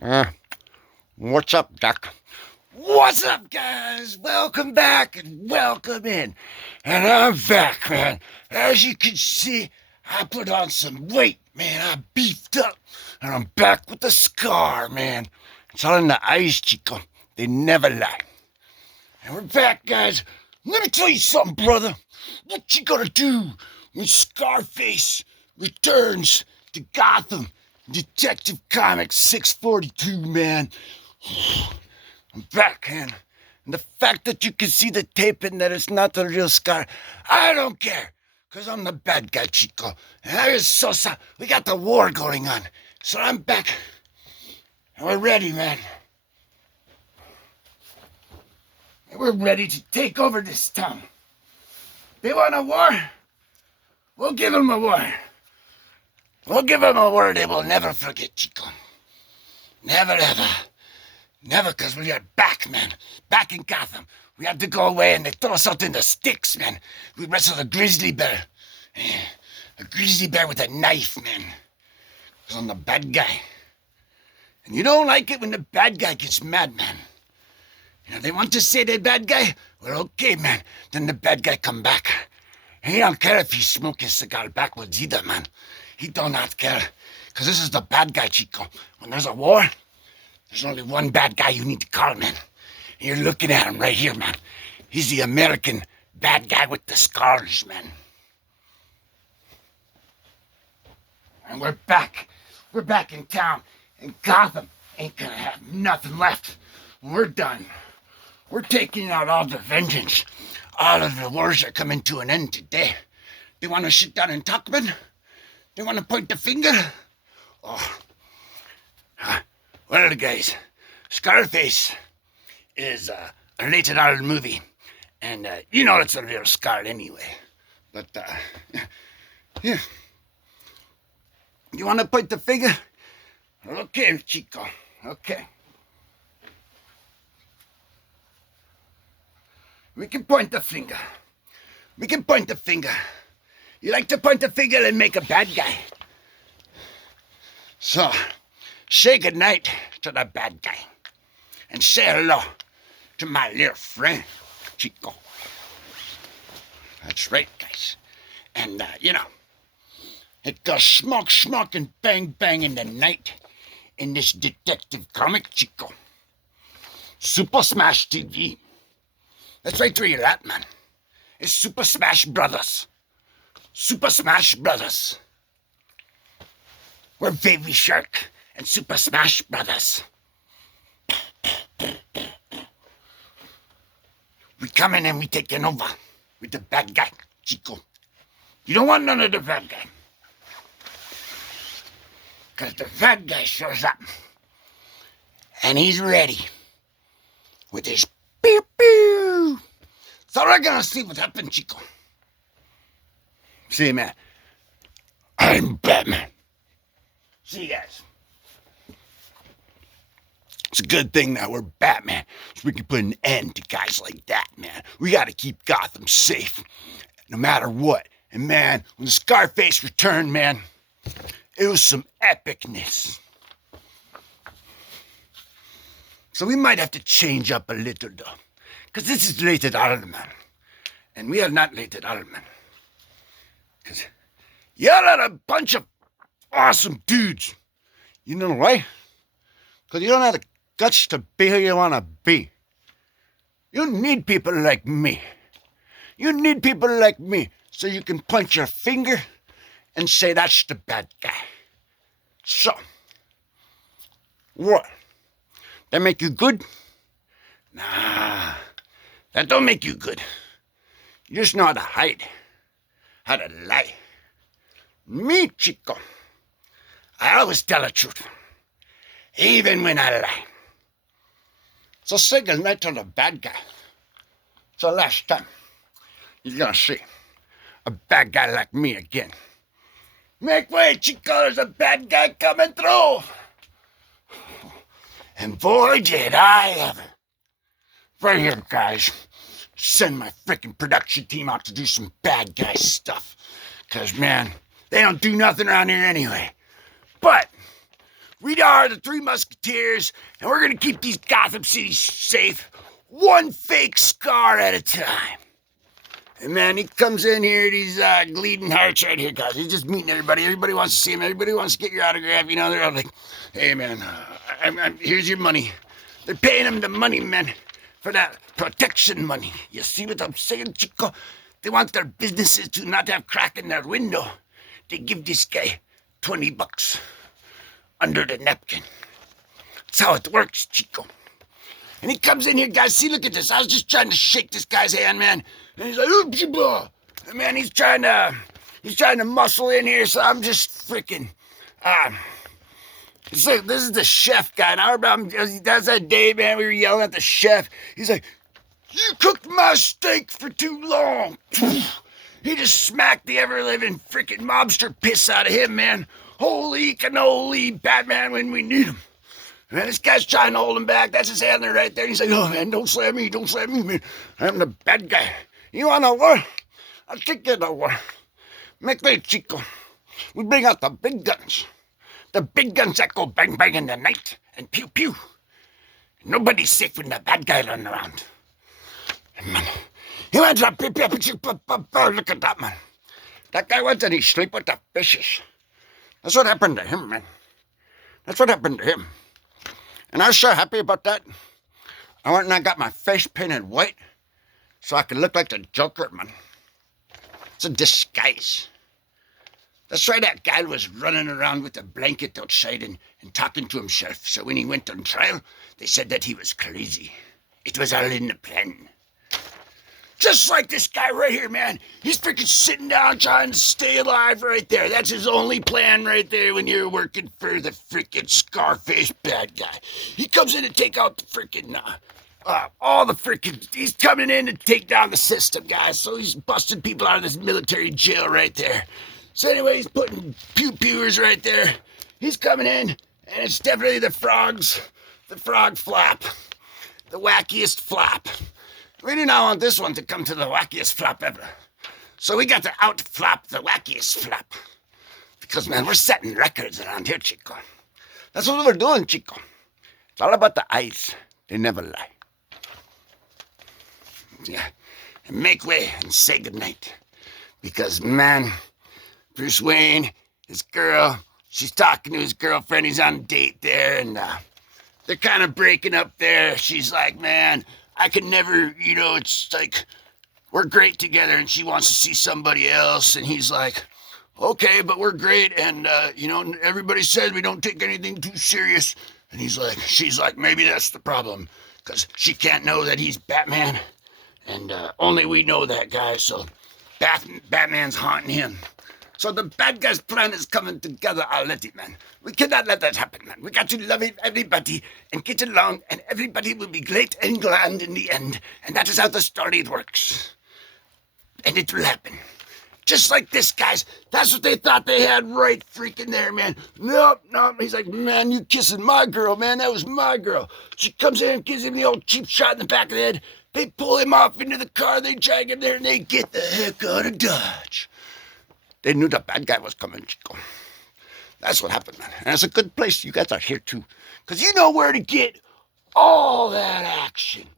Uh, what's up, Doc? What's up, guys? Welcome back and welcome in. And I'm back, man. As you can see, I put on some weight, man. I beefed up. And I'm back with the scar, man. It's all in the eyes, Chico. They never lie. And we're back, guys. Let me tell you something, brother. What you gonna do when Scarface returns to Gotham? Detective Comics 642, man. I'm back, man. And the fact that you can see the tape and that it's not the real Scar, I don't care. Because I'm the bad guy, Chico. And I is Sosa. We got the war going on. So I'm back. And we're ready, man. And we're ready to take over this town. They want a war? We'll give them a war. We'll give them a war they will never forget, Chico. Never, ever. Never, because we are back, man. Back in Gotham. We had to go away and they throw us out in the sticks, man. We wrestled a grizzly bear. A grizzly bear with a knife, man. Because I'm the bad guy. And you don't like it when the bad guy gets mad, man. You know, they want to say they're bad guy? Well, okay, man. Then the bad guy come back. He don't care if he's smoking cigar backwards either, man. He do not care. Because this is the bad guy, Chico. When there's a war, there's only one bad guy you need to call, man. And you're looking at him right here, man. He's the American bad guy with the scars, man. And we're back. We're back in town. And Gotham ain't gonna have nothing left. We're done. We're taking out all the vengeance. All of the wars are coming to an end today. They want to sit down and talk, man? They want to point the finger? Oh. Well, guys, Scarface is a rated R movie. And you know it's a real scar anyway. But, yeah. You want to point the finger? Okay, Chico. Okay. We can point the finger. We can point the finger. You like to point the finger and make a bad guy. So, say goodnight to the bad guy. And say hello to my little friend, Chico. That's right, guys. And, you know, it goes smoke, smoke, and bang, bang in the night in this detective comic, Chico. Super Smash TV. That's right where you're at, man. It's Super Smash Brothers. Super Smash Brothers. We're Baby Shark and Super Smash Brothers. We come in and we taking over with the bad guy, Chico. You don't want none of the bad guy. Because the bad guy shows up. And he's ready. With his pew pew. So we're gonna see what happened, Chico. See, man. I'm Batman. See you guys. It's a good thing that we're Batman, so we can put an end to guys like that, man. We gotta keep Gotham safe, no matter what. And man, when the Scarface returned, man, it was some epicness. So we might have to change up a little, though. Because this is rated R, man. And we are not rated R, man. Because y'all are a bunch of awesome dudes. You know why? Because you don't have the guts to be who you want to be. You need people like me. You need people like me so you can point your finger and say that's the bad guy. So, what? That make you good? Nah, that don't make you good. You just know how to hide, how to lie. Me, Chico, I always tell the truth, even when I lie. So say goodnight to the bad guy. So last time, you're gonna see a bad guy like me again. Make way, Chico, there's a bad guy coming through. And boy, did I ever. Right here, guys. Send my freaking production team out to do some bad guy stuff. Because, man, they don't do nothing around here anyway. But we We are the Three Musketeers, and we're going to keep these Gotham City safe, one fake scar at a time. And man, he comes in here and he's bleeding hearts right here, guys. He's just meeting everybody. Everybody wants to see him. Everybody wants to get your autograph. You know, they're all like, hey, man, here's your money. They're paying him the money, man, for that protection money. You see what I'm saying, Chico? They want their businesses to not have crack in their window. They give this guy $20 under the napkin. That's how it works, Chico. And he comes in here, guys. See, look at this. I was just trying to shake this guy's hand, man. And he's like, ooh, and man, he's trying to muscle in here. So I'm just freaking, it's like, this is the chef guy. And I remember that's that day, man, we were yelling at the chef. He's like, you cooked my steak for too long. He just smacked the ever-living freaking mobster piss out of him, man. Holy cannoli, Batman when we need him. Man, this guy's trying to hold him back. That's his handler right there. He's like, oh, man, don't slam me, man. I'm the bad guy. You want a war? I'll take you to war. Make way, Chico. We bring out the big guns. The big guns that go bang, bang in the night and pew, pew. Nobody's safe when the bad guy runs around. Man, he went to pew, pew, pew, pew, pew, pew. Look at that, man. That guy went and he sleep with the fishes. That's what happened to him, man. That's what happened to him. And I was so happy about that. I went and I got my face painted white so I could look like the Joker, man. It's a disguise. That's why that guy was running around with a blanket outside and talking to himself. So when he went on trial, they said that he was crazy. It was all in the plan. Just like this guy right here, man. He's freaking sitting down trying to stay alive right there. That's his only plan right there when you're working for the freaking Scarface bad guy. He comes in to take out the freaking, all the freaking, he's coming in to take down the system, guys. So he's busting people out of this military jail right there. So anyway, he's putting pew-pewers right there. He's coming in, and it's definitely the frog flap. The wackiest flap. We do not want this one to come to the wackiest flop ever. So we got to out-flop the wackiest flop. Because, man, we're setting records around here, Chico. That's what we're doing, Chico. It's all about the eyes. They never lie. Yeah. And make way and say goodnight. Because, man, Bruce Wayne, his girl, she's talking to his girlfriend. He's on a date there, and they're kind of breaking up there. She's like, man, I could never, it's like, we're great together, and she wants to see somebody else, and he's like, okay, but we're great, and, everybody says we don't take anything too serious, and she's like, maybe that's the problem, because she can't know that he's Batman, and only we know that, guy, so Batman's haunting him. So the bad guy's plan is coming together already, man. We cannot let that happen, man. We got to love everybody and get along, and everybody will be great and grand in the end. And that is how the story works. And it will happen. Just like this, guys. That's what they thought they had right freaking there, man. Nope. He's like, man, you kissing my girl, man. That was my girl. She comes in and gives him the old cheap shot in the back of the head. They pull him off into the car. They drag him there, and they get the heck out of Dodge. They knew the bad guy was coming, Chico. That's what happened, man. And it's a good place you guys are here, too. Because you know where to get all that action.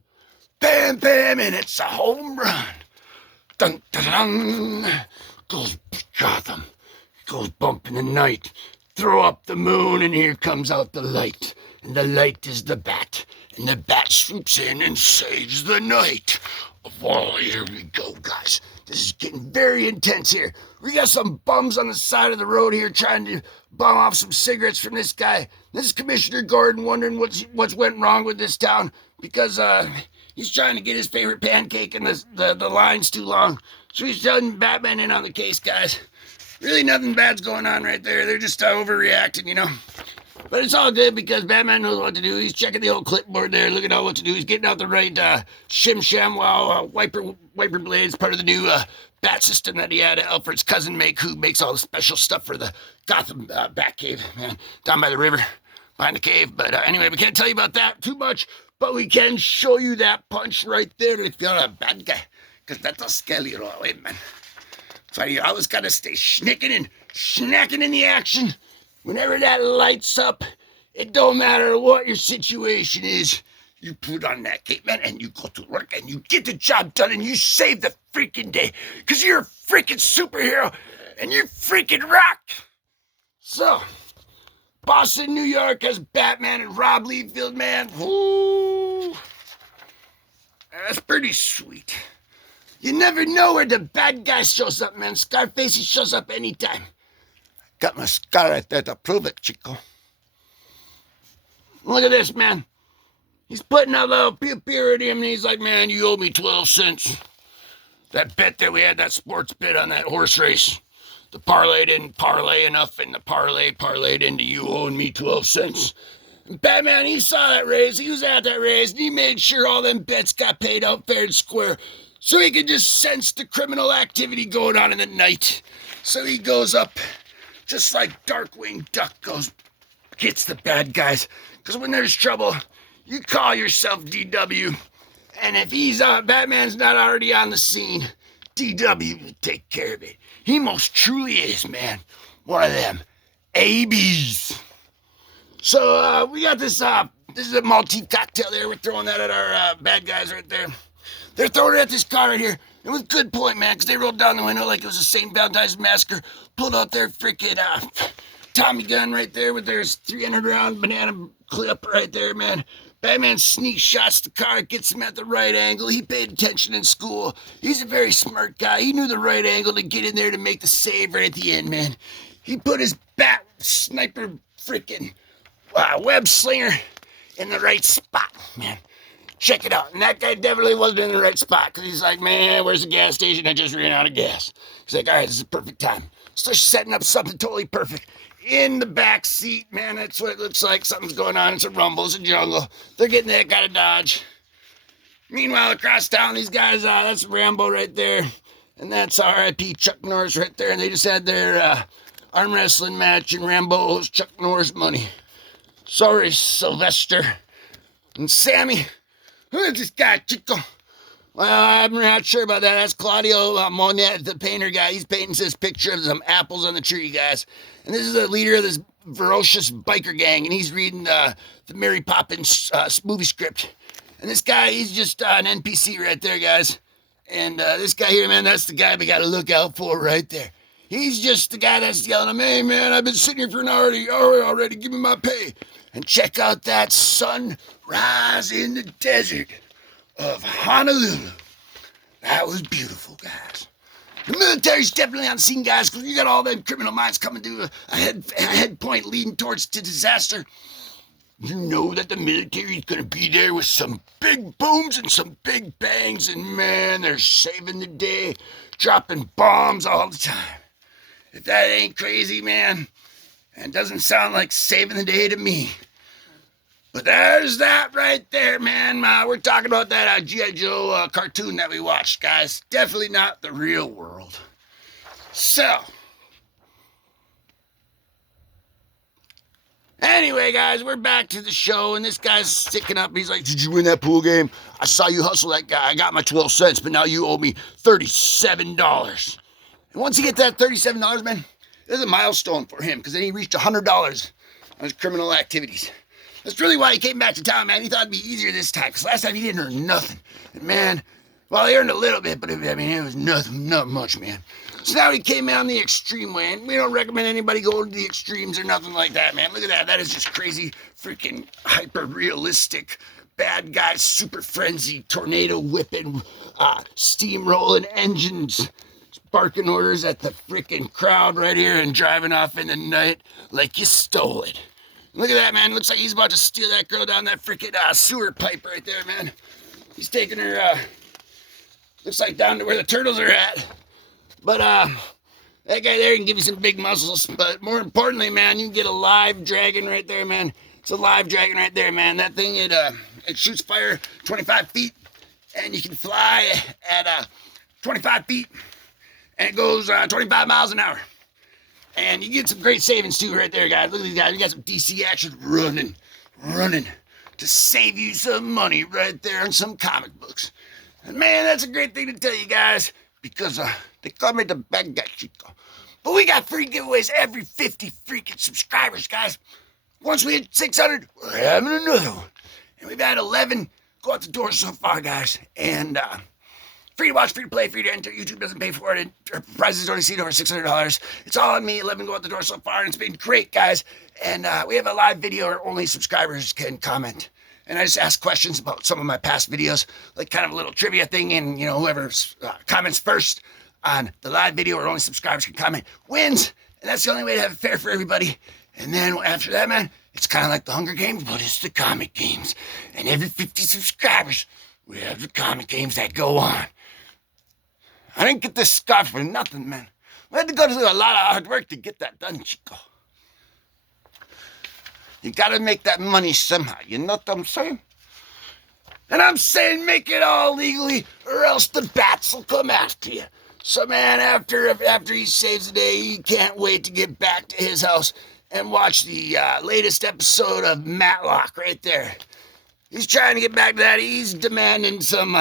Bam, bam, and it's a home run. Dun, dun, dun. Goes Gotham. Goes bump in the night. Throw up the moon, and here comes out the light. And the light is the bat. And the bat swoops in and saves the night. Oh, here we go, guys. This is getting very intense here. We got some bums on the side of the road here trying to bum off some cigarettes from this guy. This is Commissioner Gordon wondering what's went wrong with this town because he's trying to get his favorite pancake and the line's too long. So he's telling Batman in on the case, guys. Really nothing bad's going on right there. They're just overreacting, But it's all good because Batman knows what to do. He's checking the old clipboard there, looking at what to do. He's getting out the right shim-sham wiper blades, part of the new bat system that he had Alfred's cousin make, who makes all the special stuff for the Gotham Bat Cave, man, down by the river, behind the cave. But anyway, we can't tell you about that too much, but we can show you that punch right there if you're a bad guy, because that'll scare you all away, man. So you always got to stay snicking and snacking in the action. Whenever that lights up, It don't matter what your situation is. You put on that cape, man, and you go to work and you get the job done and you save the freaking day. Because you're a freaking superhero and you freaking rock. So, Boston, New York has Batman and Rob Liefeld, man. Woo. That's pretty sweet. You never know where the bad guy shows up, man. Scarface, he shows up anytime. Got my scar right there to prove it, Chico. Look at this, man. He's putting a little pew-pew at him, and he's like, man, you owe me 12 cents. That bet that we had, that sports bet on that horse race, the parlay didn't parlay enough, and the parlay parlayed into you owing me 12 cents. And Batman, he saw that race. He was at that race, and he made sure all them bets got paid out fair and square, so he could just sense the criminal activity going on in the night. So he goes up, just like Darkwing Duck goes, gets the bad guys. Because when there's trouble, you call yourself DW. And if Batman's not already on the scene, DW will take care of it. He most truly is, man. One of them ABs. So we got this is a Maltese cocktail there. We're throwing that at our bad guys right there. They're throwing it at this car right here. It was a good point, man, because they rolled down the window like it was a St. Valentine's Massacre, pulled out their freaking Tommy gun right there with their 300-round banana clip right there, man. Batman sneak shots the car, gets him at the right angle. He paid attention in school. He's a very smart guy. He knew the right angle to get in there to make the save right at the end, man. He put his bat sniper freaking web slinger in the right spot, man. Check it out. And that guy definitely wasn't in the right spot because he's like, man, where's the gas station? I just ran out of gas. He's like, all right, this is a perfect time. Starts setting up something totally perfect. In the back seat, man, that's what it looks like. Something's going on. It's a rumble. It's a jungle. They're getting the heck out of Dodge. Meanwhile, across town, these guys, that's Rambo right there. And that's R.I.P. Chuck Norris right there. And they just had their arm wrestling match, and Rambo owes Chuck Norris money. Sorry, Sylvester. And Sammy. Who is this guy, Chico? Well, I'm not sure about that. That's Claudio Monet, the painter guy. He's painting this picture of some apples on the tree, guys. And this is the leader of this ferocious biker gang, and he's reading the Mary Poppins movie script. And this guy, he's just an NPC right there, guys. And this guy here, man, that's the guy we got to look out for right there. He's just the guy that's yelling at me, hey, man, I've been sitting here for an hour already. Give me my pay. And check out that sunrise in the desert of Honolulu. That was beautiful, guys. The military's definitely on the scene, guys, because you got all them criminal minds coming to a head point leading towards to disaster. You know that the military's going to be there with some big booms and some big bangs, and man, they're saving the day, dropping bombs all the time. If that ain't crazy, man, and doesn't sound like saving the day to me. But there's that right there, man. We're talking about that G.I. Joe cartoon that we watched, guys. Definitely not the real world. So, anyway, guys, we're back to the show, and this guy's sticking up. He's like, did you win that pool game? I saw you hustle that guy. I got my 12 cents, but now you owe me $37. And once he gets that $37, man, it was a milestone for him, because then he reached $100 on his criminal activities. That's really why he came back to town, man. He thought it'd be easier this time, because last time he didn't earn nothing. And man, well, he earned a little bit, but I mean, it was nothing, not much, man. So now he came in on the extreme way, and we don't recommend anybody going to the extremes or nothing like that, man. Look at that. That is just crazy, freaking hyper-realistic, bad guy, super frenzy, tornado whipping, steamrolling engines, barking orders at the freaking crowd right here and driving off in the night like you stole it. Look at that, man. Looks like he's about to steal that girl down that freaking sewer pipe right there, man. He's taking her, looks like down to where the turtles are at. But that guy there can give you some big muscles. But more importantly, man, you can get a live dragon right there, man. It's a live dragon right there, man. That thing, it shoots fire 25 feet. And you can fly at 25 feet. And it goes 25 miles an hour. And you get some great savings too right there, guys. Look at these guys. You got some DC action running to save you some money right there on some comic books. And man, that's a great thing to tell you guys, because they call me the bad guy Chico. But we got free giveaways every 50 freaking subscribers, guys. Once we hit 600, we're having another one. And we've had 11 go out the door so far, guys. And free to watch, free to play, free to enter. YouTube doesn't pay for it. Our prizes only seat over $600. It's all on me. 11 go out the door so far, and it's been great, guys. And we have a live video where only subscribers can comment. And I just ask questions about some of my past videos, like kind of a little trivia thing. And, you know, whoever comments first on the live video where only subscribers can comment wins. And that's the only way to have it fair for everybody. And then after that, man, it's kind of like the Hunger Games, but it's the comic games. And every 50 subscribers, we have the comic games that go on. I didn't get this scarf for nothing, man. We had to go through a lot of hard work to get that done, Chico. You gotta make that money somehow, you know what I'm saying? And I'm saying make it all legally, or else the bats will come after you. So, man, after he saves the day, he can't wait to get back to his house and watch the latest episode of Matlock right there. He's trying to get back to that. He's demanding some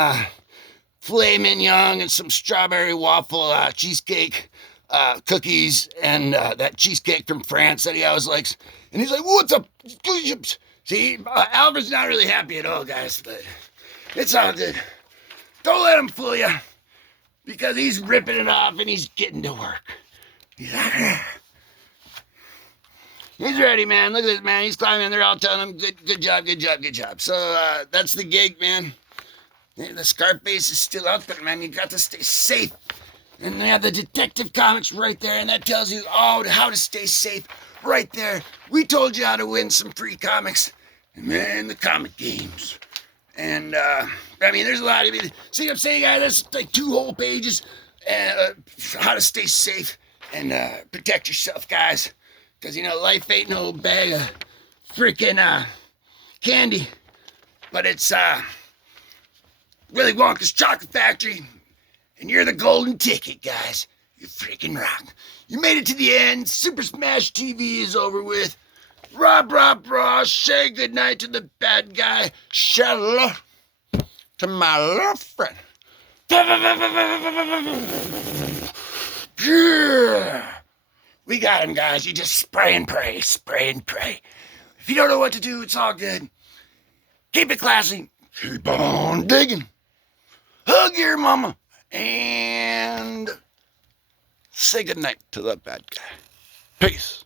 filet mignon and some strawberry waffle cheesecake cookies and that cheesecake from France that he always likes. And he's like, what's up? See, Alfred's not really happy at all, guys, but it's all good. Don't let him fool you, because he's ripping it off and he's getting to work. He's ready, man. Look at this, man. He's climbing. They're all telling him, good job, good job, good job. So that's the gig, man. The Scarface is still out there, man. You got to stay safe. And they have the Detective Comics right there, and that tells you all how to stay safe right there. We told you how to win some free comics. And, man, the comic games. And, I mean, there's a lot of it. See what I'm saying, guys? There's like 2 whole pages how to stay safe and protect yourself, guys. Because, you know, life ain't no bag of freaking candy. But it's Willy Wonka's chocolate factory. And you're the golden ticket, guys. You freaking rock. You made it to the end. Super Smash TV is over with. Rah, say goodnight to the bad guy. Hello to my little friend. We got him, guys. You just spray and pray, spray and pray. If you don't know what to do, it's all good. Keep it classy. Keep on digging. Hug your mama. And say goodnight to the bad guy. Peace.